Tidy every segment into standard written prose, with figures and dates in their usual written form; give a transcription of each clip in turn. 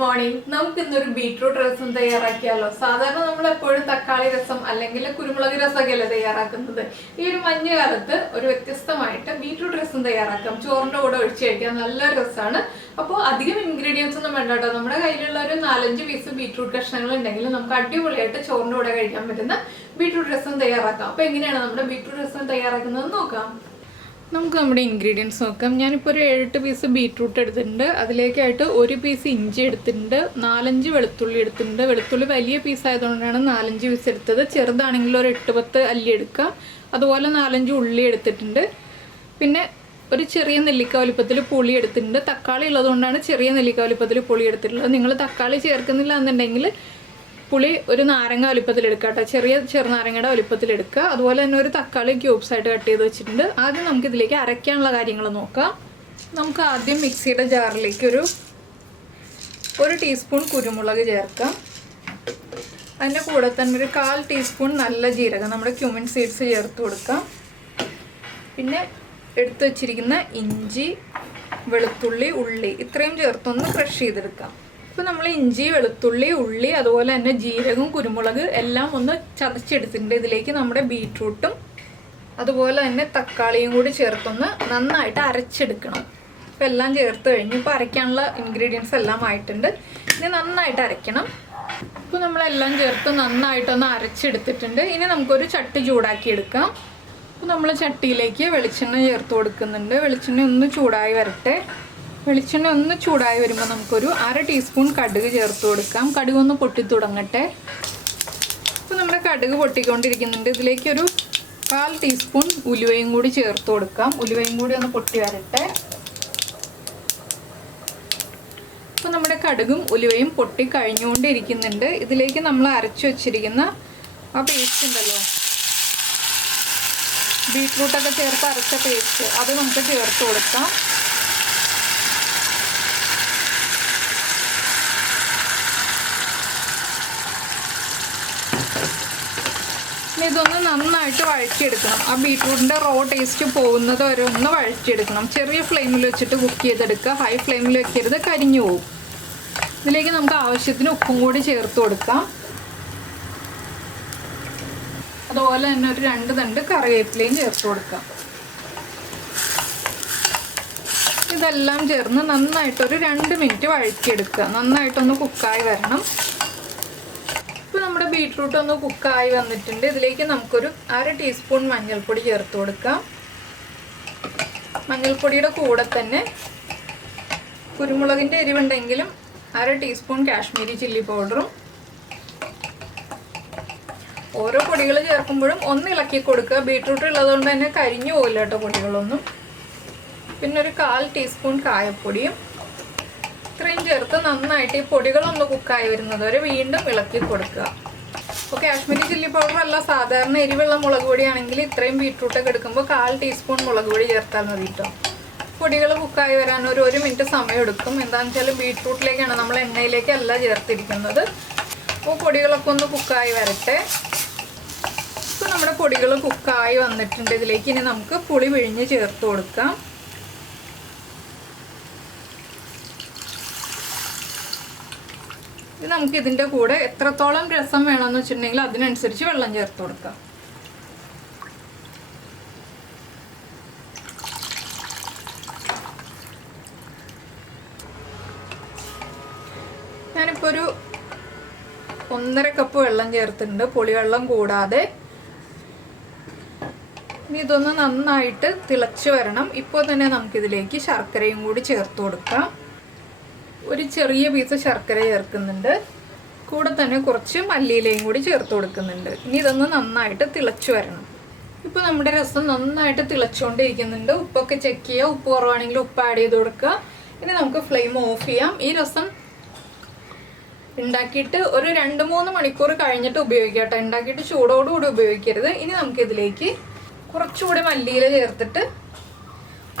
Morning. നമുക്ക് ഇന്നൊരു beetroot രസം തയ്യാറാക്കിയാലോ. സാധാരണ നമ്മൾ എപ്പോഴും തക്കാളി രസം അല്ലെങ്കിൽ കുരുമുളക് രസമൊക്കെയല്ലേ തയ്യാറാക്കുന്നത്. ഈ ഒരു മഞ്ഞുകാലത്ത് ഒരു വ്യത്യസ്തമായിട്ട് ബീട്രൂട്ട് രസം തയ്യാറാക്കാം. ചോറിന്റെ കൂടെ ഒഴിച്ച് കഴിക്കാൻ നല്ല രസമാണ്. അപ്പോൾ അധികം ഇൻഗ്രീഡിയൻസ് ഒന്നും വേണ്ട കേട്ടോ. നമ്മുടെ കയ്യിലുള്ള ഒരു 4-5 പീസ് ബീട്രൂട്ട് കഷ്ണങ്ങൾ ഉണ്ടെങ്കിൽ നമുക്ക് അടിപൊളിയായിട്ട് ചോറിന്റെ കൂടെ കഴിക്കാൻ പറ്റുന്ന ബീട്രൂട്ട് രസം തയ്യാറാക്കാം. അപ്പൊ എങ്ങനെയാണ് നമ്മുടെ ബീട്രൂട്ട് രസം തയ്യാറാക്കുന്നത് നോക്കാം. നമുക്ക് നമ്മുടെ ഇൻഗ്രീഡിയൻസ് നോക്കാം. ഞാനിപ്പോൾ ഒരു 7-8 പീസ് ബീട്രൂട്ട് എടുത്തിട്ടുണ്ട്. അതിലേക്കായിട്ട് 1 പീസ് ഇഞ്ചി എടുത്തിട്ടുണ്ട്, 4-5 വെളുത്തുള്ളി എടുത്തിട്ടുണ്ട്. വെളുത്തുള്ളി വലിയ പീസ് ആയതുകൊണ്ടാണ് 4-5 പീസ് എടുത്തത്. ചെറുതാണെങ്കിൽ ഒരു 8-10 അല്ലി എടുക്കാം. അതുപോലെ 4-5 ഉള്ളി എടുത്തിട്ടുണ്ട്. പിന്നെ ഒരു ചെറിയ നെല്ലിക്ക വലിപ്പത്തിൽ പുളി എടുത്തിട്ടുണ്ട്. തക്കാളി ഉള്ളതുകൊണ്ടാണ് ചെറിയ നെല്ലിക്ക വലിപ്പത്തിൽ പുളി എടുത്തിട്ടുള്ളത്. നിങ്ങൾ തക്കാളി ചേർക്കുന്നില്ല എന്നുണ്ടെങ്കിൽ പുളി ഒരു നാരങ്ങ വലിപ്പത്തിൽ എടുക്കുക കേട്ടോ. ചെറുനാരങ്ങയുടെ വലിപ്പത്തിൽ എടുക്കുക. അതുപോലെ തന്നെ ഒരു തക്കാളി ക്യൂബ്സ് ആയിട്ട് കട്ട് ചെയ്ത് വെച്ചിട്ടുണ്ട്. ആദ്യം നമുക്ക് ഇതിലേക്ക് അരയ്ക്കാനുള്ള കാര്യങ്ങൾ നോക്കാം. നമുക്ക് ആദ്യം മിക്സിയുടെ ജാറിലേക്ക് ഒരു ടീസ്പൂൺ കുരുമുളക് ചേർക്കാം. അതിൻ്റെ കൂടെ തന്നെ ഒരു 1/4 ടീസ്പൂൺ നല്ല ജീരകം, നമ്മുടെ ക്യുമിൻ സീഡ്സ് ചേർത്ത് കൊടുക്കാം. പിന്നെ എടുത്തു വച്ചിരിക്കുന്ന ഇഞ്ചി, വെളുത്തുള്ളി, ഉള്ളി ഇത്രയും ചേർത്തൊന്ന് ക്രഷ് ചെയ്തെടുക്കാം. ഇപ്പോൾ നമ്മൾ ഇഞ്ചി, വെളുത്തുള്ളി, ഉള്ളി അതുപോലെ തന്നെ ജീരകവും കുരുമുളക് എല്ലാം ഒന്ന് ചതച്ചെടുത്തിട്ടുണ്ട്. ഇതിലേക്ക് നമ്മുടെ ബീട്രൂട്ടും അതുപോലെ തന്നെ തക്കാളിയും കൂടി ചേർത്തൊന്ന് നന്നായിട്ട് അരച്ചെടുക്കണം. ഇപ്പോൾ എല്ലാം ചേർത്ത് കഴിഞ്ഞ് ഇപ്പോൾ അരയ്ക്കാനുള്ള ഇൻഗ്രീഡിയൻസ് എല്ലാം ആയിട്ടുണ്ട്. ഇനി നന്നായിട്ട് അരയ്ക്കണം. ഇപ്പോൾ നമ്മളെല്ലാം ചേർത്ത് നന്നായിട്ടൊന്ന് അരച്ചെടുത്തിട്ടുണ്ട്. ഇനി നമുക്കൊരു ചട്ടി ചൂടാക്കി എടുക്കാം. അപ്പോൾ നമ്മൾ ചട്ടിയിലേക്ക് വെളിച്ചെണ്ണ ചേർത്ത് കൊടുക്കുന്നുണ്ട്. വെളിച്ചെണ്ണ ഒന്ന് ചൂടായി വരട്ടെ. വെളിച്ചെണ്ണ ഒന്ന് ചൂടായി വരുമ്പോൾ നമുക്കൊരു 1/2 ടീസ്പൂൺ കടുക് ചേർത്ത് കൊടുക്കാം. കടുക് ഒന്ന് പൊട്ടി തുടങ്ങട്ടെ. ഇപ്പോൾ നമ്മുടെ കടുക് പൊട്ടിക്കൊണ്ടിരിക്കുന്നുണ്ട്. ഇതിലേക്കൊരു 1/4 ടീസ്പൂൺ ഉലുവയും കൂടി ചേർത്ത് കൊടുക്കാം. ഉലുവയും കൂടി ഒന്ന് പൊട്ടി വരട്ടെ. ഇപ്പോൾ നമ്മുടെ കടുകും ഉലുവയും പൊട്ടി കഴിഞ്ഞുകൊണ്ടിരിക്കുന്നുണ്ട്. ഇതിലേക്ക് നമ്മൾ അരച്ചു വച്ചിരിക്കുന്ന ആ പേസ്റ്റ് ഉണ്ടല്ലോ, ബീട്രൂട്ടൊക്കെ ചേർത്ത് അരച്ച പേസ്റ്റ്, അത് നമുക്ക് ചേർത്ത് കൊടുക്കാം. ഇതൊന്ന് നന്നായിട്ട് വഴറ്റിയെടുക്കണം. ആ ബീട്രൂട്ടിൻ്റെ റോ ടേസ്റ്റ് പോകുന്നത് വരെ ഒന്ന് വഴറ്റിയെടുക്കണം. ചെറിയ ഫ്ലെയിമിൽ വെച്ചിട്ട് കുക്ക് ചെയ്തെടുക്കുക. ഹൈ ഫ്ലെയിമിൽ വെക്കരുത്, കരിഞ്ഞു പോകും. ഇതിലേക്ക് നമുക്ക് ആവശ്യത്തിന് ഉപ്പും കൂടി ചേർത്ത് കൊടുക്കാം. അതുപോലെ തന്നെ ഒരു 2 തണ്ട് കറിവേപ്പിലയും ചേർത്ത് കൊടുക്കാം. ഇതെല്ലാം ചേർന്ന് നന്നായിട്ടൊരു 2 മിനിറ്റ് വഴറ്റിയെടുക്കുക. നന്നായിട്ടൊന്ന് കുക്കായി വരണം. ഇപ്പോൾ നമ്മുടെ ബീട്രൂട്ട് ഒന്ന് കുക്കായി വന്നിട്ടുണ്ട്. ഇതിലേക്ക് നമുക്കൊരു 1/2 ടീസ്പൂൺ മഞ്ഞൾപ്പൊടി ചേർത്ത് കൊടുക്കാം. മഞ്ഞൾപ്പൊടിയുടെ കൂടെ തന്നെ കുരുമുളകിൻ്റെ എരിവുണ്ടെങ്കിലും 1/2 ടീസ്പൂൺ കാശ്മീരി ചില്ലി പൗഡറും. ഓരോ പൊടികൾ ചേർക്കുമ്പോഴും ഒന്ന് ഇളക്കി കൊടുക്കുക. ബീട്രൂട്ട് ഉള്ളതുകൊണ്ട് തന്നെ കരിഞ്ഞു പോകില്ല കേട്ടോ പൊടികളൊന്നും. പിന്നെ ഒരു 1/4 ടീസ്പൂൺ കായപ്പൊടിയും ഇത്രയും ചേർത്ത് നന്നായിട്ട് ഈ പൊടികളൊന്ന് കുക്കായി വരുന്നത് വരെ വീണ്ടും ഇളക്കി കൊടുക്കുക. അപ്പോൾ കാശ്മീരി ചില്ലി പൗഡർ അല്ല, സാധാരണ എരിവുള്ള മുളക് പൊടിയാണെങ്കിൽ ഇത്രയും ബീട്രൂട്ടൊക്കെ എടുക്കുമ്പോൾ 1/4 ടീസ്പൂൺ മുളക് പൊടി ചേർത്താൽ മതി കേട്ടോ. പൊടികൾ കുക്കായി വരാൻ ഒരു 1 മിനിറ്റ് സമയം എടുക്കും. എന്താണെന്ന് വെച്ചാൽ ബീട്രൂട്ടിലേക്കാണ്, നമ്മൾ എണ്ണയിലേക്കല്ല ചേർത്തിരിക്കുന്നത്. അപ്പോൾ പൊടികളൊക്കെ ഒന്ന് കുക്കായി വരട്ടെ. ഇപ്പോൾ നമ്മുടെ പൊടികൾ കുക്കായി വന്നിട്ടുണ്ട്. ഇതിലേക്ക് ഇനി നമുക്ക് പുളി പിഴിഞ്ഞ് ചേർത്ത് കൊടുക്കാം. ഇത് നമുക്ക് ഇതിൻ്റെ കൂടെ എത്രത്തോളം രസം വേണമെന്ന് വെച്ചിട്ടുണ്ടെങ്കിൽ അതിനനുസരിച്ച് വെള്ളം ചേർത്ത് കൊടുക്കാം. ഞാനിപ്പോൾ ഒരു 1.5 കപ്പ് വെള്ളം ചേർത്തിട്ടുണ്ട്, പുളിവെള്ളം കൂടാതെ. ഇനി ഇതൊന്ന് നന്നായിട്ട് തിളച്ച് വരണം. ഇപ്പോൾ തന്നെ നമുക്കിതിലേക്ക് ശർക്കരയും കൂടി ചേർത്ത് കൊടുക്കാം. ഒരു ചെറിയ പീസ് ശർക്കര ചേർക്കുന്നുണ്ട്. കൂടെ തന്നെ കുറച്ച് മല്ലിയിലയും കൂടി ചേർത്ത് കൊടുക്കുന്നുണ്ട്. ഇനി ഇതൊന്ന് നന്നായിട്ട് തിളച്ച് വരണം. ഇപ്പോൾ നമ്മുടെ രസം നന്നായിട്ട് തിളച്ചുകൊണ്ടിരിക്കുന്നുണ്ട്. ഉപ്പൊക്കെ ചെക്ക് ചെയ്യുക. ഉപ്പ് കുറവാണെങ്കിൽ ഉപ്പ് ആഡ് ചെയ്ത് കൊടുക്കുക. ഇനി നമുക്ക് ഫ്ലെയിം ഓഫ് ചെയ്യാം. ഈ രസം ഉണ്ടാക്കിയിട്ട് ഒരു 2-3 മണിക്കൂർ കഴിഞ്ഞിട്ട് ഉപയോഗിക്കാം കേട്ടോ. ഉണ്ടാക്കിയിട്ട് ചൂടോടുകൂടി ഉപയോഗിക്കരുത്. ഇനി നമുക്കിതിലേക്ക് കുറച്ചുകൂടി മല്ലിയില ചേർത്തിട്ട്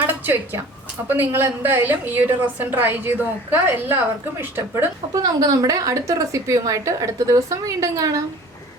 അടച്ചു വയ്ക്കാം. അപ്പോൾ നിങ്ങൾ എന്തായാലും ഈ ഒരു റെസിപ്പി ട്രൈ ചെയ്ത് നോക്കുക. എല്ലാവർക്കും ഇഷ്ടപ്പെടും. അപ്പോൾ നമുക്ക് നമ്മുടെ അടുത്ത റെസിപ്പിയുമായിട്ട് അടുത്ത ദിവസം വീണ്ടും കാണാം.